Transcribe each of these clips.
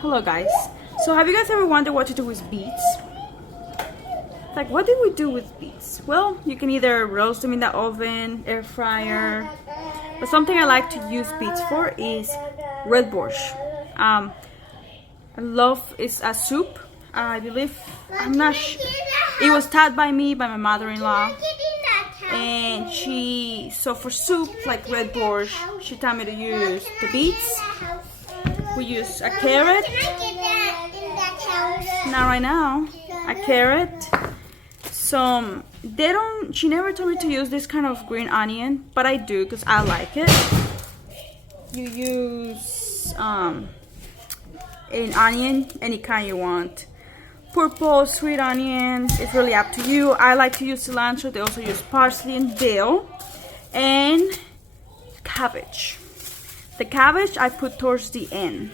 Hello guys. So have you guys ever wondered what to do with beets? Like, what did we do with beets? Well, you can either roast them in the oven, air fryer, but something I like to use beets for is red borscht. I love it's a soup. I believe, I'm not sure, it was taught by me by my mother-in-law, and so for soup like red borscht, she taught me to use the beets. We use a carrot, not right now, a carrot, she never told me to use this kind of green onion, but I do because I like it. You use an onion, any kind you want. Purple, sweet onions, it's really up to you. I like to use cilantro. They also use parsley and dill, and cabbage. The cabbage I put towards the end.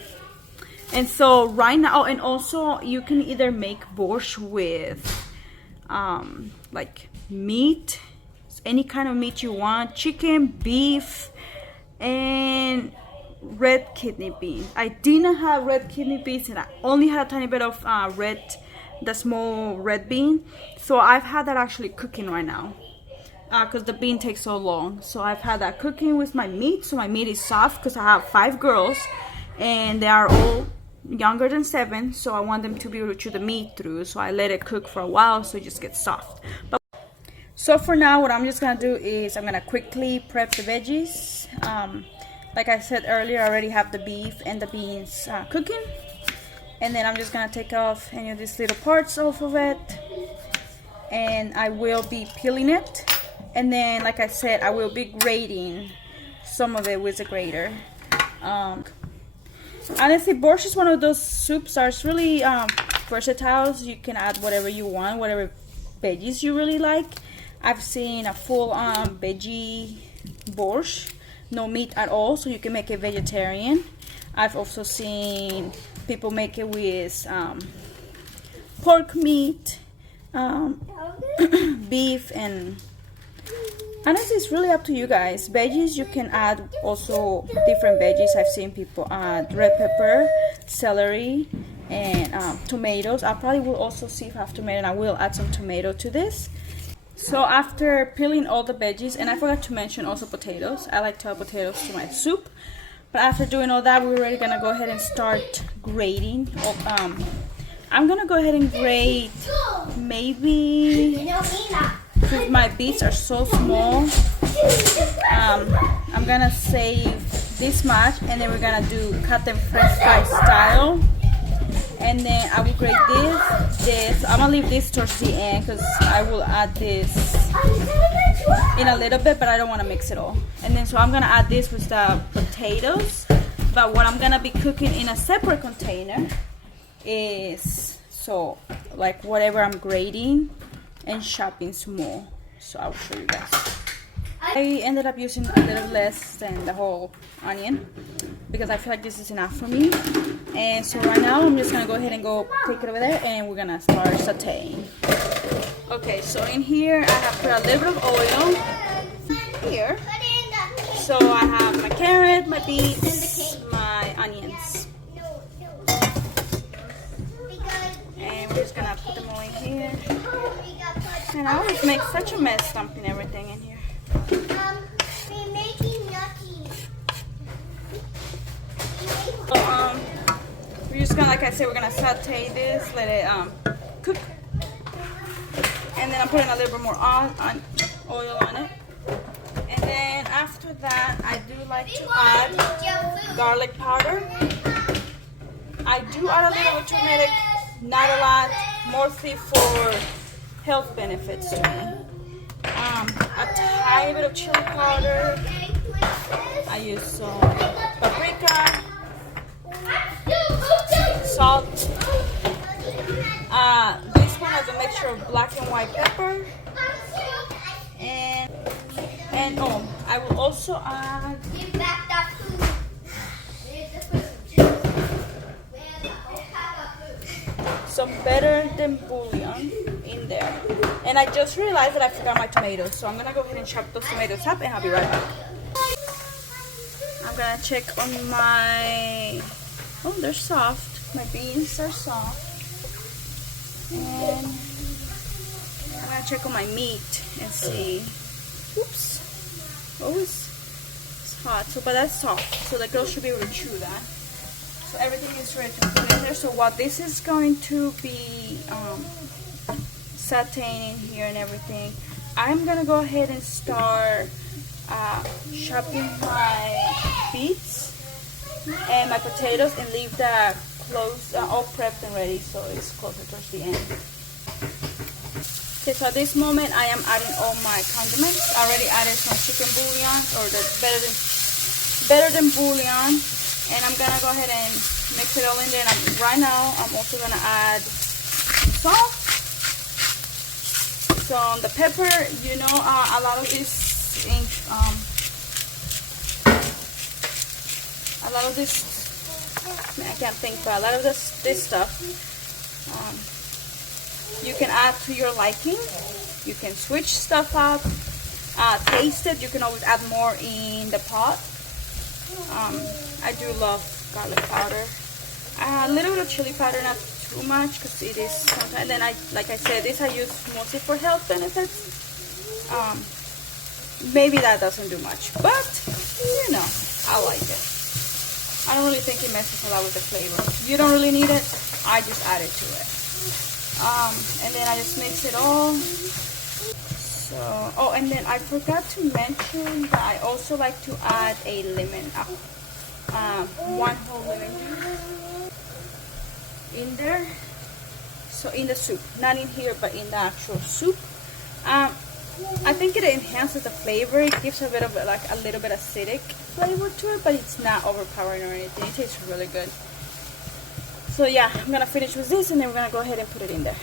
And so right now, and also you can either make borscht with like meat, any kind of meat you want, chicken, beef, and red kidney beans. I didn't have red kidney beans, and I only had a tiny bit of the small red bean. So I've had that actually cooking right now. Because the bean takes so long, so I've had that cooking with my meat, so my meat is soft because I have 5 girls and they are all younger than 7, so I want them to be able to chew the meat through, so I let it cook for a while so it just gets soft. So for now, what I'm just gonna do is I'm gonna quickly prep the veggies. Like I said earlier, I already have the beef and the beans cooking, and then I'm just gonna take off any of these little parts off of it, and I will be peeling it. And then, like I said, I will be grating some of it with a grater. Honestly, borscht is one of those soups that's really versatile. You can add whatever you want, whatever veggies you really like. I've seen a full veggie borscht, no meat at all, so you can make it vegetarian. I've also seen people make it with pork meat, beef, and honestly, it's really up to you guys. Veggies, you can add also different veggies. I've seen people add red pepper, celery, and tomatoes. I probably will also see if I have tomato, and I will add some tomato to this. So after peeling all the veggies, and I forgot to mention also potatoes. I like to add potatoes to my soup. But after doing all that, we're already gonna go ahead and start grating. I'm gonna go ahead and grate maybe, since my beets are so small, I'm gonna save this much, and then we're gonna cut them French fry style. And then I will grate this. I'm gonna leave this towards the end because I will add this in a little bit, but I don't want to mix it all. And then so I'm gonna add this with the potatoes. But what I'm gonna be cooking in a separate container is like whatever I'm grating and chopping small. So I will show you guys. I ended up using a little less than the whole onion because I feel like this is enough for me. And so right now I'm just gonna go ahead and take it over there, and we're gonna start sauteing. Okay, so in here I have put a little bit of oil here. So I have my carrot, my beets, my onions. And we're just gonna put them all in here. And I always make such a mess dumping everything in here. So, we're just gonna, like I said, we're gonna saute this, let it cook. And then I'm putting a little bit more oil on it. And then after that, I do like to add garlic powder. I do add a little bit of turmeric, not a lot, mostly for health benefits to me. A tiny bit of chili powder. I use some paprika, salt. This one has a mixture of black and white pepper. And I will also add some better than bouillon in there. And I just realized that I forgot my tomatoes, so I'm gonna go ahead and chop those tomatoes up, and I'll be right back. I'm gonna check on my, oh, they're soft. My beans are soft. And I'm gonna check on my meat and see. Oops. Oh, it's hot. So, but that's soft. So the girl should be able to chew that. So everything is ready to put in there. So while this is going to be sauteing here and everything, I'm gonna go ahead and start chopping my beets and my potatoes and leave that close, all prepped and ready, so it's closer towards the end. Okay, so at this moment I am adding all my condiments. I already added some chicken bouillon, or the better than bouillon, and I'm gonna go ahead and mix it all in there. And right now I'm also gonna add some salt. So on the pepper, you know, a lot of this I can't think, but a lot of this stuff you can add to your liking. You can switch stuff up, taste it. You can always add more in the pot. I do love garlic powder, a little bit of chili powder, not too much because it is sometimes. And then like I said, this I use mostly for health benefits. Maybe that doesn't do much, but you know, I like it. I don't really think it messes a lot with the flavor. You don't really need it. I just add it to it. And then I just mix it all. So, oh, and then I forgot to mention that I also like to add a lemon, one whole lemon in there. So in the soup, not in here, but in the actual soup. I think it enhances the flavor. It gives a bit of like a little bit acidic flavor to it, but it's not overpowering or anything. It tastes really good. So yeah, I'm gonna finish with this, and then we're gonna go ahead and put it in there.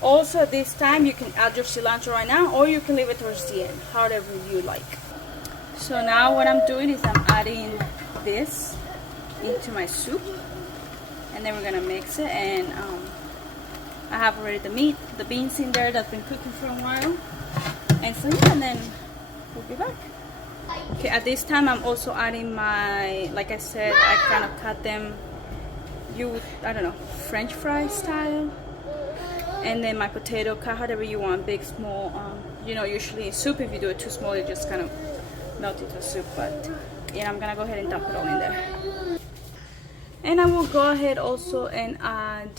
Also, at this time you can add your cilantro right now, or you can leave it towards the end, however you like. So now what I'm doing is I'm adding this into my soup, and then we're gonna mix it. And I have already the meat, the beans in there that's been cooking for a while. And so yeah, and then we'll be back. Okay, at this time I'm also adding my, like I said, I kind of cut them, I don't know, French fry style. And then my potato, cut however you want, big, small. You know, usually in soup, if you do it too small, it just kind of melt into the soup. But yeah, I'm gonna go ahead and dump it all in there. And I will go ahead also and add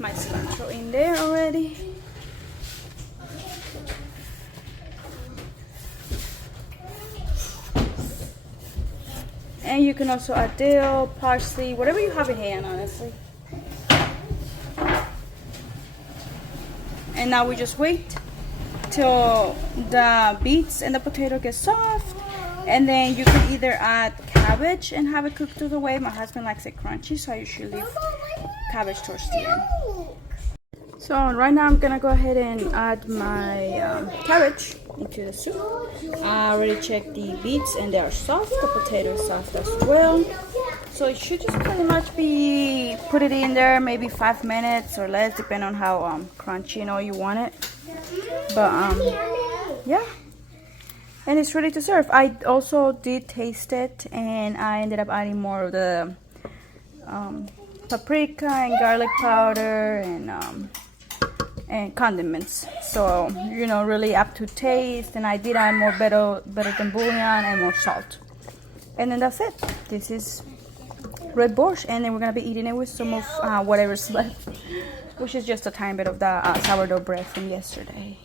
my cilantro in there already. And you can also add dill, parsley, whatever you have in hand, honestly. And now we just wait till the beets and the potato get soft. And then you can either add cabbage and have it cooked all the way. My husband likes it crunchy, so I usually leave cabbage towards the end. So right now I'm gonna go ahead and add my cabbage into the soup. I already checked the beets and they are soft. The potato is soft as well. So it should just pretty much be, put it in there maybe 5 minutes or less, depending on how crunchy and all you want it. But yeah, and it's ready to serve. I also did taste it, and I ended up adding more of the paprika and garlic powder and condiments. So you know, really up to taste. And I did add more better than bouillon and more salt. And then that's it. This is red borscht, and then we're gonna be eating it with some of whatever's left, which is just a tiny bit of the sourdough bread from yesterday.